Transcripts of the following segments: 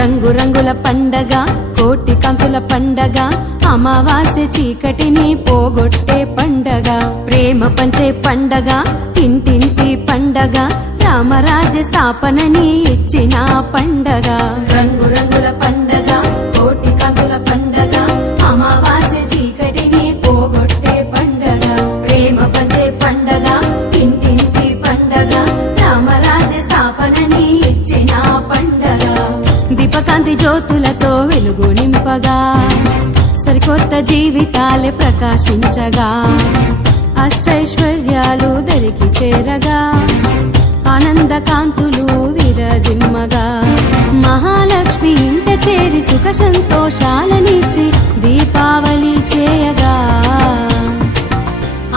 రంగు రంగుల పండగ కోటి కాంతుల పండగ అమావాస్య చీకటిని పోగొట్టే పండగ ప్రేమ పంచే పండగ ఇంటింటి పండగ రామరాజ్య స్థాపనని ఇచ్చిన పండగ రంగు రంగుల పండగ కోటి కాంతుల పండగ అమావాస్య చీకటిని పోగొట్టే పండగ ప్రేమ పంచే పండగ ఇంటింటి పండగ రామరాజ్య స్థాపనని ఇచ్చిన పండగ దీపకాంతి జ్యోతులతో వెలుగు నింపగా సరికొత్త జీవితాలే ప్రకాశించగా అష్టైశ్వర్యాలు దరికి చేరగా ఆనంద కాంతులు విరజిమ్మగా మహాలక్ష్మి ఇంట చేరి సుఖ సంతోషాలనిచ్చి దీపావళి చేయగా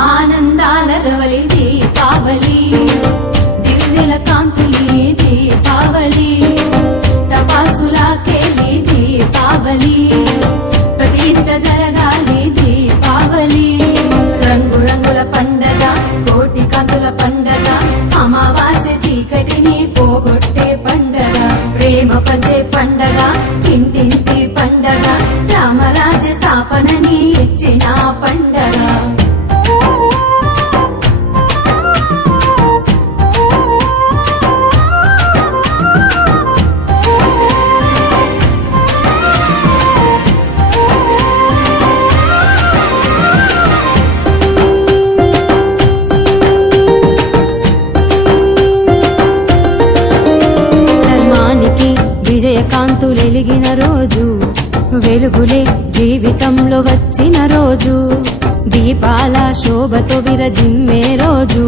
ఆనందాల రవలి దీపావళి దివ్యల కాంతులి దీపావళి టపాసులాకేలి దీపావళి ప్రతి ఇంట జరగాలి దీపావళి రంగు రంగుల పండగ కోటి కాంతుల పండగ అమావాస్య చీకటిని పోగొట్టే పండగ ప్రేమ పంచే పండగ ఇంటింటి పండగ రామరాజ్య స్థాపనని ఇచ్చిన పండగ విజయకాంతులెలిగిన రోజు వెలుగులే జీవితంలో వచ్చిన రోజు దీపాల శోభతో విరజిమ్మే రోజు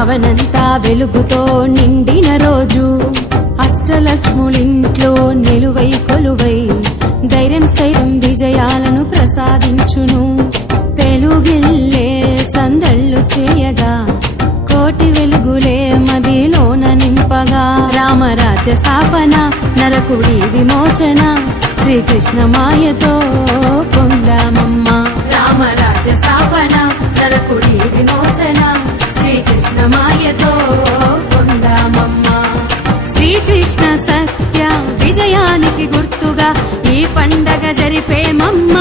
అవనంతా వెలుగుతో నిండిన రోజు అష్టలక్ష్ములింట్లో నిలువై కొలువై ధైర్యం స్థైర్యం విజయాలను ప్రసాదించును తెలుగిల్లే సందళ్ళు చేయగా కోటి వెలుగులే మదిలోన నింపగా రామరాజ్య స్థాపన నరకుడి విమోచన శ్రీకృష్ణ మాయతో పొందామమ్మ రామరాజ్య స్థాపన నరకుడి విమోచన శ్రీకృష్ణ మాయతో పొందామమ్మ శ్రీకృష్ణ సత్య విజయానికి గుర్తుగా ఈ పండగ జరిపేమమ్మ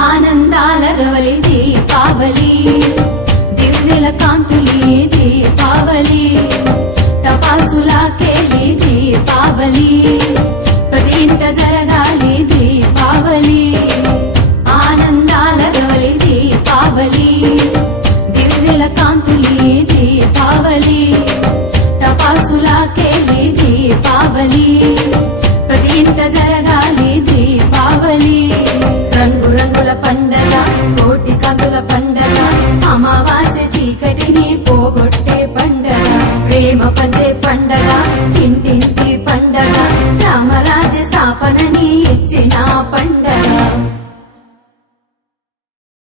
ఆనందాల రవలి దీపావళి దివ్యల కాంతులి దీపావళి టపాసులాకేలి దీపావళి ప్రతి ఇంట జరగాలి దీపావళి ఆనందాల రవలి దీపావళి దివ్యల కాంతులి దీపావళి టపాసులాకేలి దీపావళి ప్రతి ఇంట జరగాలి దీపావళి రంగు రంగుల పండగ కోటి కాంతుల పండగ అమావాస్య చీకటిని పోగొట్టే